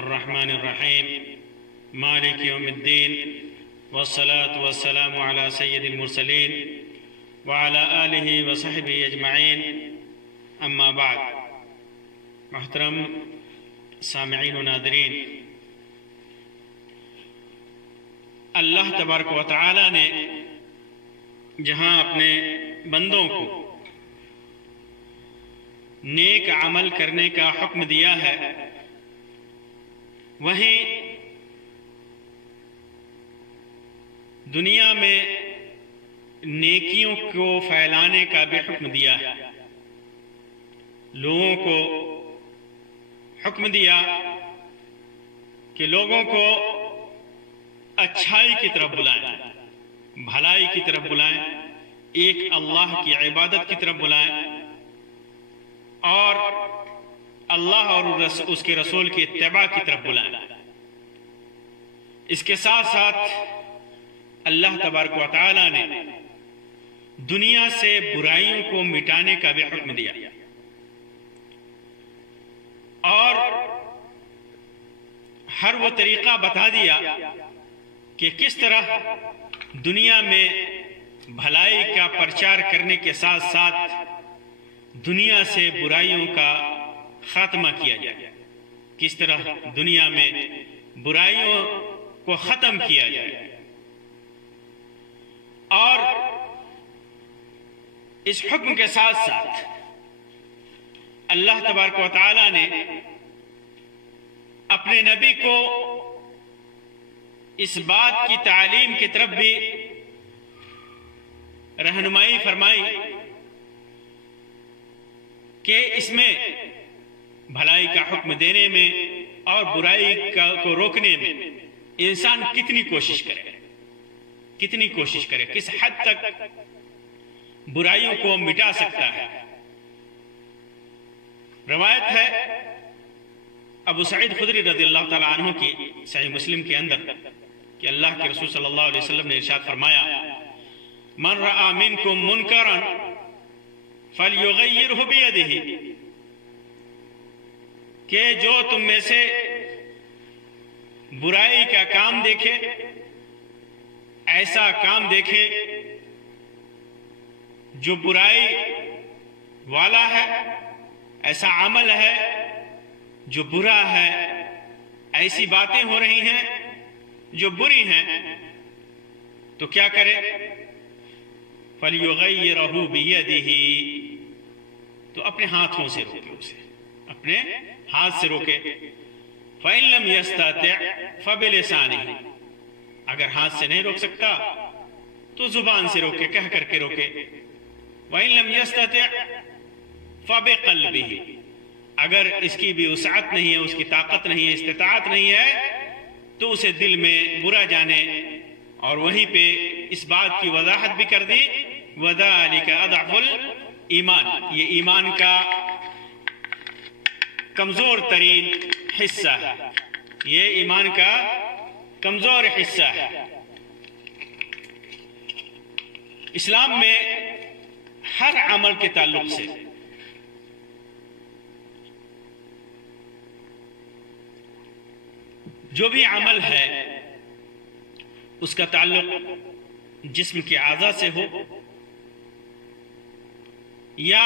الرحمن الرحیم مالک یوم الدین والصلاة والسلام علی سید المرسلین وعلی آلہ وصحبہ اجمعین اما بعد۔ محترم سامعین و ناظرین، اللہ تبارک و تعالی نے جہاں اپنے بندوں کو نیک عمل کرنے کا حکم دیا ہے، وہیں دنیا میں نیکیوں کو پھیلانے کا بھی حکم دیا ہے۔ لوگوں کو حکم دیا کہ لوگوں کو اچھائی کی طرف بلائیں، بھلائی کی طرف بلائیں، ایک اللہ کی عبادت کی طرف بلائیں، اور اللہ اور اس کے رسول کی اتباع کی طرف بلائیں۔ اس کے ساتھ ساتھ اللہ تبارک و تعالی نے دنیا سے برائیوں کو مٹانے کا بھی حکم دیا، اور ہر وہ طریقہ بتا دیا کہ کس طرح دنیا میں بھلائی کا پرچار کرنے کے ساتھ ساتھ دنیا سے برائیوں کا خاتمہ کیا جائے، کس طرح دنیا میں برائیوں کو ختم کیا جائے۔ اور اس حکم کے ساتھ ساتھ اللہ تبارک و تعالی نے اپنے نبی کو اس بات کی تعلیم کی طرف بھی رہنمائی فرمائی کہ اس میں بھلائی کا حکم دینے میں اور برائی کو روکنے میں انسان کتنی کوشش کرے، کس حد تک برائیوں کو مٹا سکتا ہے۔ روایت ہے ابو سعید خدری رضی اللہ تعالیٰ عنہ کی صحیح مسلم کے اندر کہ اللہ کے رسول صلی اللہ علیہ وسلم نے ارشاد فرمایا، من رأى منکم منکرا فلیغیرہ بیدہ، کہ جو تم میں سے برائی کا کام دیکھے، ایسا کام دیکھے جو برائی والا ہے، ایسا عمل ہے جو برا ہے، ایسی باتیں ہو رہی ہیں جو بری ہیں، تو کیا کرے؟ فَلْيُغَيِّرَهُ بِيَدِهِ، تو اپنے ہاتھوں سے روکے، اسے اپنے ہاتھ سے روکے۔ فَإِن لَمْ يَسْتَطِعْ فَبِلِسَانِهِ، اگر ہاتھ سے نہیں روک سکتا تو زبان سے روکے، کہہ کر کے روکے۔ وَإِن لَمْ يَسْتَطِعْ فَبِقَلْبِهِ، اگر اس کی بھی وسعت نہیں ہے، اس کی طاقت نہیں ہے، استطاعت نہیں ہے، تو اسے دل میں برا جانے، اور وہیں پہ اس بات کی وضاحت بھی کر دی، وَذَلِكَ أَضْعَفُ الْإِيمَانِ، یہ ایمان کا کمزور ترین حصہ ہے، یہ ایمان کا کمزور حصہ ہے۔ اسلام میں ہر عمل کے تعلق سے جو بھی عمل ہے اس کا تعلق جسم کے اعضاء سے ہو یا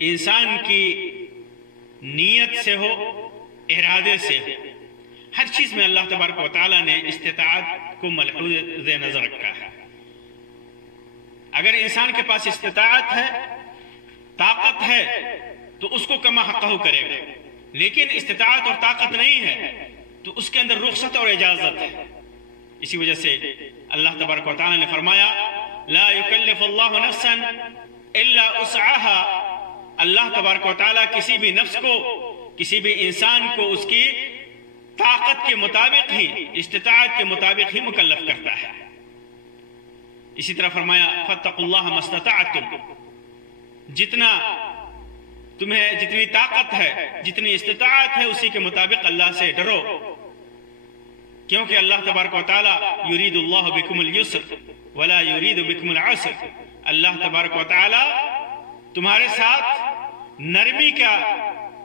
انسان کی نیت سے ہو، ارادے سے ہو، ہر چیز میں اللہ تبارک و تعالی نے استطاعت کو ملحوظ نظر رکھا ہے۔ اگر انسان کے پاس استطاعت ہے، طاقت ہے، تو اس کو کما حقہ کرے گا، لیکن استطاعت اور طاقت نہیں ہے تو اس کے اندر رخصت اور اجازت ہے۔ اسی وجہ سے اللہ تبارک و تعالی نے فرمایا، لا یکلف اللہ نفسا الا وسعها، اللہ تبارک و تعالی کسی بھی نفس کو، کسی بھی انسان کو اس کی طاقت کے مطابق ہی، استطاعت کے مطابق ہی مکلف کرتا ہے۔ اسی طرح فرمایا، فاتقوا اللہ ما استطعتم، جتنا تمہیں جتنی طاقت ہے، جتنی استطاعت ہے، اسی کے مطابق اللہ سے ڈرو، کیونکہ اللہ تبارک و تعالی یرید اللہ بکم اليسر ولا یرید بکم العسر، اللہ تبارک و تعالی تمہارے ساتھ نرمی کا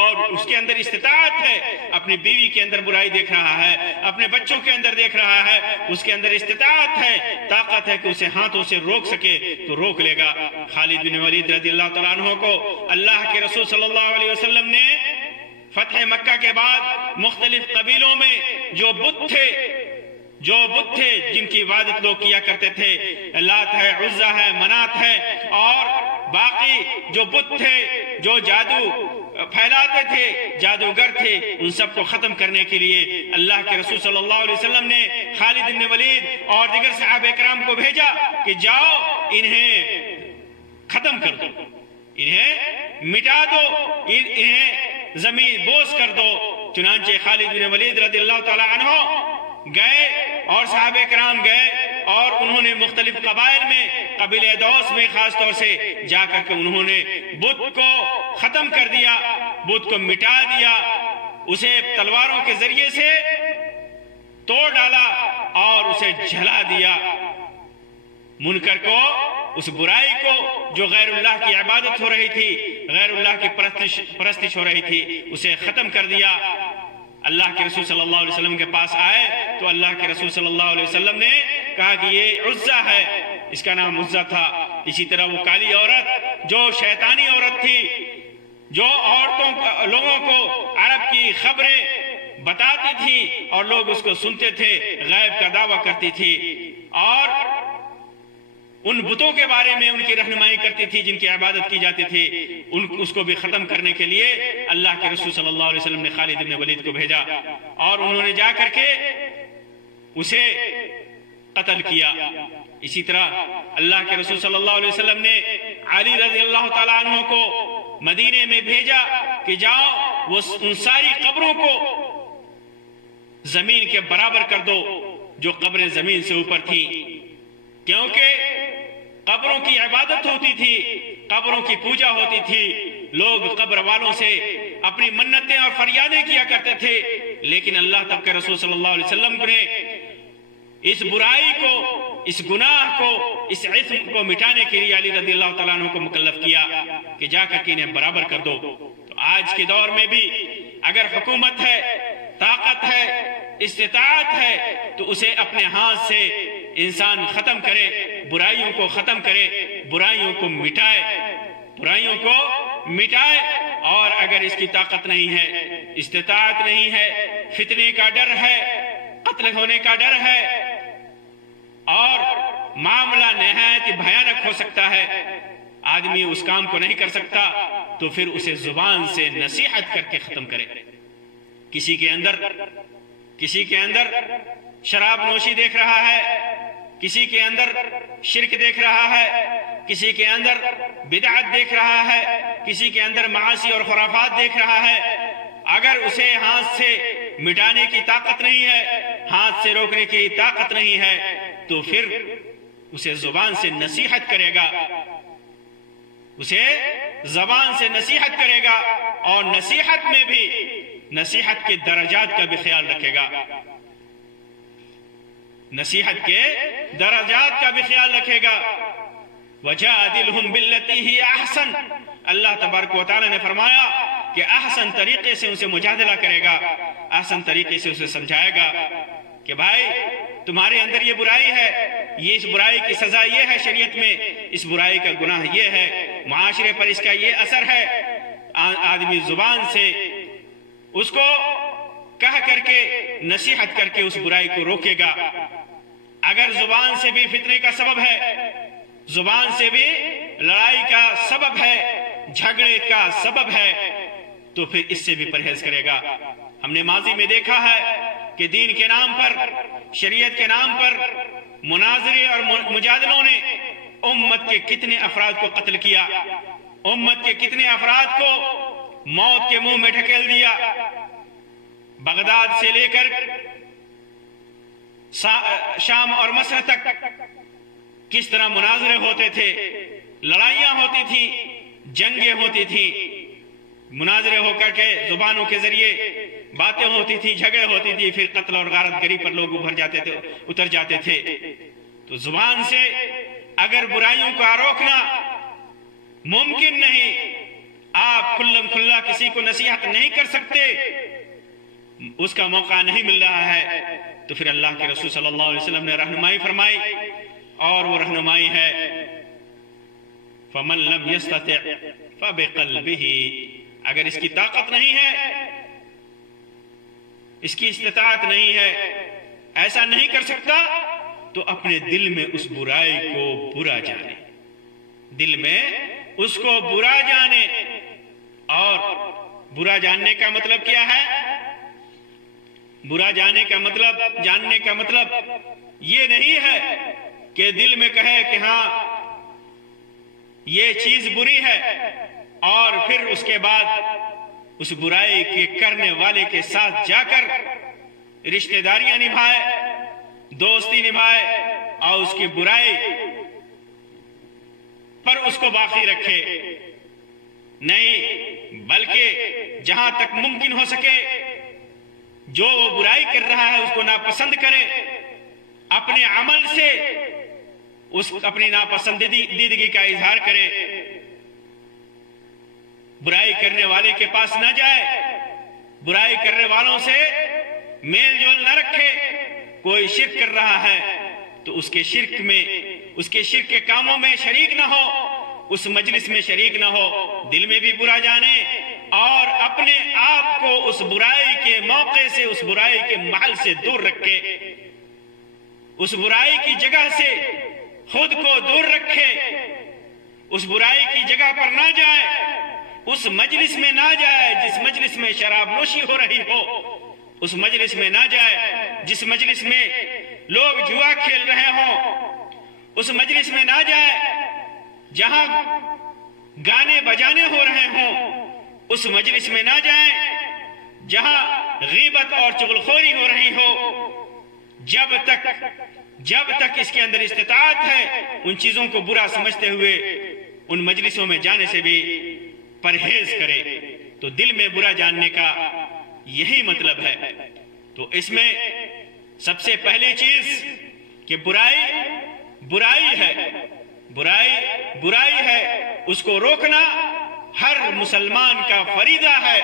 اور اس کے اندر استطاعت ہے، اپنی بیوی کے اندر برائی دیکھ رہا ہے، اپنے بچوں کے اندر دیکھ رہا ہے، اس کے اندر استطاعت ہے، طاقت ہے کہ اسے ہاتھوں سے روک سکے تو روک لے گا۔ خالد بن ولید رضی اللہ تعالیٰ عنہ کو اللہ کے رسول صلی اللہ علیہ وسلم نے فتح مکہ کے بعد مختلف قبیلوں میں جو بت تھے جن کی عبادت لوگ کیا کرتے تھے، لات ہے، عزا ہے، منات ہے، اور باقی جو بت تھے جو جادو پھیلاتے تھے، جادوگر تھے، ان سب کو ختم کرنے کے لیے اللہ کے رسول صلی اللہ علیہ وسلم نے خالد بن ولید اور دیگر صحابہ کرام کو بھیجا کہ جاؤ انہیں ختم کر دو، انہیں مٹا دو، انہیں زمین بوس کر دو۔ چنانچہ خالد بن ولید رضی اللہ تعالی عنہ گئے اور صحابہ کرام گئے اور انہوں نے مختلف قبائل میں، قبیلہ دوس میں خاص طور سے جا کر کے انہوں نے بت کو ختم کر دیا، بت کو مٹا دیا، اسے تلواروں کے ذریعے سے توڑ ڈالا اور اسے جلا دیا۔ منکر کو، اس برائی کو جو غیر اللہ کی عبادت ہو رہی تھی، غیر اللہ کی پرستش ہو رہی تھی، اسے ختم کر دیا۔ اللہ کے رسول صلی اللہ علیہ وسلم کے پاس آئے تو اللہ کے رسول صلی اللہ علیہ وسلم نے کہا کہ یہ عزا ہے، اس کا نام عزا تھا۔ اسی طرح وہ کالی عورت جو شیطانی عورت تھی، جو لوگوں کو عرب کی خبریں بتاتی تھی اور لوگ اس کو سنتے تھے، غیب کا دعویٰ کرتی تھی اور ان بتوں کے بارے میں ان کی رہنمائی کرتی تھی جن کی عبادت کی جاتی تھی، اس کو بھی ختم کرنے کے لیے اللہ کے رسول صلی اللہ علیہ وسلم نے خالد بن ولید کو بھیجا اور انہوں نے جا کر کے اسے قتل کیا۔ اسی طرح اللہ کے رسول صلی اللہ علیہ وسلم نے علی رضی اللہ تعالیٰ عنہ کو مدینے میں بھیجا کہ جاؤ وہ ان ساری قبروں کو زمین کے برابر کر دو جو قبریں زمین سے اوپر تھیں، کیونکہ قبروں کی عبادت ہوتی تھی، قبروں کی پوجا ہوتی تھی، لوگ قبر والوں سے اپنی منتیں اور فریادیں کیا کرتے تھے، لیکن اللہ تب کے رسول صلی اللہ علیہ وسلم نے اس برائی کو، اس گناہ کو، اس عصم کو مٹانے کے لیے علی رضی اللہ تعالیٰ عنہ کو مکلف کیا کہ جا کر کے انہیں برابر کر دو۔ تو آج کے دور میں بھی اگر حکومت ہے، طاقت ہے، استطاعت ہے تو اسے اپنے ہاتھ سے انسان ختم کرے، برائیوں کو ختم کرے، برائیوں کو مٹائے، برائیوں کو مٹائے۔ اور اگر اس کی طاقت نہیں ہے، استطاعت نہیں ہے، فتنے کا ڈر ہے، قتل ہونے کا ڈر ہے اور معاملہ نہایت بھیانک ہو سکتا ہے، آدمی اس کام کو نہیں کر سکتا تو پھر اسے زبان سے نصیحت کر کے ختم کرے۔ کسی کے اندر شراب نوشی دیکھ رہا ہے، کسی کے اندر شرک دیکھ رہا ہے، کسی کے اندر بدعت دیکھ رہا ہے، کسی کے اندر معاصی اور خرافات دیکھ رہا ہے، اگر اسے ہاتھ سے مٹانے کی طاقت نہیں ہے، ہاتھ سے روکنے کی طاقت نہیں ہے تو پھر اسے زبان سے نصیحت کرے گا، اسے زبان سے نصیحت کرے گا اور نصیحت میں بھی نصیحت کے درجات کا بھی خیال رکھے گا، نصیحت کے درجات کا بھی خیال رکھے گا۔ وَجَادِلْهُمْ بِالَّتِي هِيَ أَحْسَنُ، اللہ تبارک و تعالی نے فرمایا کہ احسن طریقے سے اسے مجادلہ کرے گا، احسن طریقے سے اسے سمجھائے گا کہ بھائی تمہارے اندر یہ برائی ہے، یہ اس برائی کی سزا یہ ہے، شریعت میں اس برائی کا گناہ یہ ہے، معاشرے پر اس کا یہ اثر ہے۔ آدمی زبان سے اس کو کہہ کر کے نصیحت کر کے اس برائی کو روکے گا۔ اگر زبان سے بھی فتنے کا سبب ہے، زبان سے بھی لڑائی کا سبب ہے، جھگڑے کا سبب ہے تو پھر اس سے بھی پرہیز کرے گا۔ ہم نے ماضی میں دیکھا ہے کہ دین کے نام پر، شریعت کے نام پر مناظرے اور مجادلوں نے امت کے کتنے افراد کو قتل کیا، امت کے کتنے افراد کو موت کے منہ میں ڈھکیل دیا۔ بغداد سے لے کر شام اور مصر تک کس طرح مناظرے ہوتے تھے، لڑائیاں ہوتی تھیں، جنگیں ہوتی تھیں، مناظرے ہو کر کے زبانوں کے ذریعے باتیں ہوتی تھی، جھگڑے ہوتی تھی، پھر قتل اور غارت گری پر لوگ اتر جاتے تھے۔ تو زبان سے اگر برائیوں کو روکنا ممکن نہیں، آپ کھلم کھلا کسی کو نصیحت نہیں کر سکتے، اس کا موقع نہیں مل رہا ہے، تو پھر اللہ کے رسول صلی اللہ علیہ وسلم نے رہنمائی فرمائی، اور وہ رہنمائی ہے فَمَن لَمْ يَسْتَطِعْ فَبِقَلْبِهِ، اگر اس کی طاقت نہیں ہے، اس کی استطاعت نہیں ہے، ایسا نہیں کر سکتا، تو اپنے دل میں اس برائی کو برا جانے، دل میں اس کو برا جانے۔ اور برا جاننے کا مطلب کیا ہے؟ برا جاننے کا مطلب یہ نہیں ہے کہ دل میں کہے کہ ہاں یہ چیز بری ہے، اور پھر اس کے بعد اس برائی کے کرنے والے کے ساتھ جا کر رشتہ داریاں نبھائے، دوستی نبھائے، اور اس کی برائی پر اس کو باقی رکھے۔ نہیں، بلکہ جہاں تک ممکن ہو سکے جو وہ برائی کر رہا ہے اس کو ناپسند کرے، اپنے عمل سے اپنی ناپسندیدگی کا اظہار کرے، برائی کرنے والے کے پاس نہ جائے، برائی کرنے والوں سے میل جول نہ رکھے۔ کوئی شرک کر رہا ہے تو اس کے شرک کے کاموں میں شریک نہ ہو، اس مجلس میں شریک نہ ہو، دل میں بھی برا جانے، اور اپنے آپ کو اس برائی کے موقع سے، اس برائی کے محل سے دور رکھے، اس برائی کی جگہ سے خود کو دور رکھے، اس برائی کی جگہ پر نہ جائے، اس مجلس میں نہ جائے جس مجلس میں شراب نوشی ہو رہی ہو، اس مجلس میں نہ جائے جس مجلس میں لوگ جوا کھیل رہے ہوں، اس مجلس میں نہ جائے جہاں گانے بجانے ہو رہے ہوں، اس مجلس میں نہ جائیں جہاں غیبت اور چغلخوری ہو رہی ہو۔ جب تک اس کے اندر استطاعت ہے، ان چیزوں کو برا سمجھتے ہوئے ان مجلسوں میں جانے سے بھی پرہیز کرے۔ تو دل میں برا جاننے کا یہی مطلب ہے۔ تو اس میں سب سے پہلی چیز کہ برائی ہے، اس کو روکنا ہر مسلمان کا فریضہ ہے،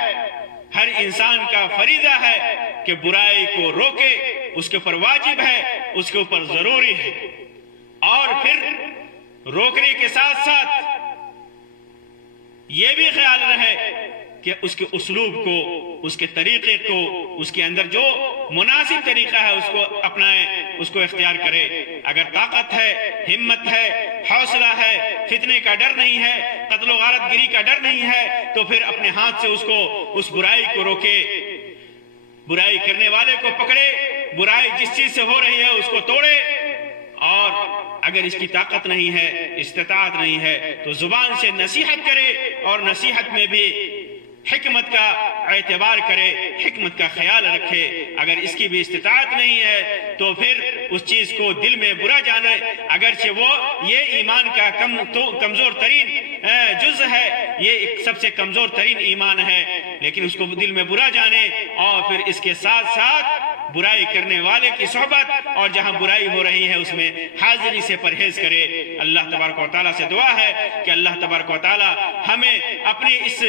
ہر انسان کا فریضہ ہے کہ برائی کو روکے، اس کے اوپر واجب ہے، اس کے اوپر ضروری ہے۔ اور پھر روکنے کے ساتھ ساتھ یہ بھی خیال رہے کہ اس کے اسلوب کو، اس کے طریقے کو، اس کے اندر جو مناسب طریقہ ہے اس کو اپنائے، اس کو اختیار کرے۔ اگر طاقت ہے، ہمت ہے، حوصلہ ہے، فتنے کا ڈر نہیں ہے، قتل و غارت گری کا ڈر نہیں ہے، تو پھر اپنے ہاتھ سے اس برائی کو روکے، برائی کرنے والے کو پکڑے، برائی جس چیز سے ہو رہی ہے اس کو توڑے۔ اور اگر اس کی طاقت نہیں ہے، استطاعت نہیں ہے، تو زبان سے نصیحت کرے، اور نصیحت میں بھی حکمت کا اعتبار کرے، حکمت کا خیال رکھے۔ اگر اس کی بھی استطاعت نہیں ہے تو پھر اس چیز کو دل میں برا جانے، اگرچہ وہ یہ ایمان کا کمزور ترین جز ہے، یہ سب سے کمزور ترین ایمان ہے، لیکن اس کو دل میں برا جانے، اور پھر اس کے ساتھ ساتھ برائی کرنے والے کی صحبت، اور جہاں برائی ہو رہی ہے اس میں حاضری سے پرہیز کرے۔ اللہ تبارک و تعالیٰ سے دعا ہے کہ اللہ تبارک و تعالیٰ ہمیں اپنے اس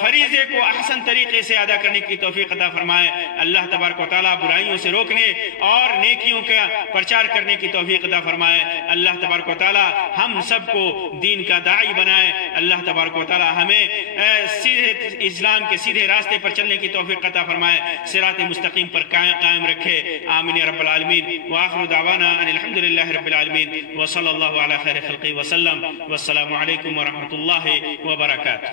فریضے کو احسن طریقے سے ادا کرنے کی توفیق عطا فرمائے۔ اللہ تبارک و تعالیٰ برائیوں سے روکنے اور نیکیوں کا پرچار کرنے کی توفیق عطا فرمائے۔ اللہ تبارک و تعالیٰ ہم سب کو دین کا داعی بنائے۔ اللہ تبارک و تعالیٰ ہمیں اسلام کے سیدھے راستے پر چلنے کی توفیق عطا فرمائے، صراط مستقیم پر قائم رکھے۔ آمین یا رب العالمین۔ وآخر دعوانا ان الحمدللہ رب العالمین، وصلی اللہ علی خیر خلقہ وسلم، والسلام علیکم ورحمۃ اللہ وبرکاتہ۔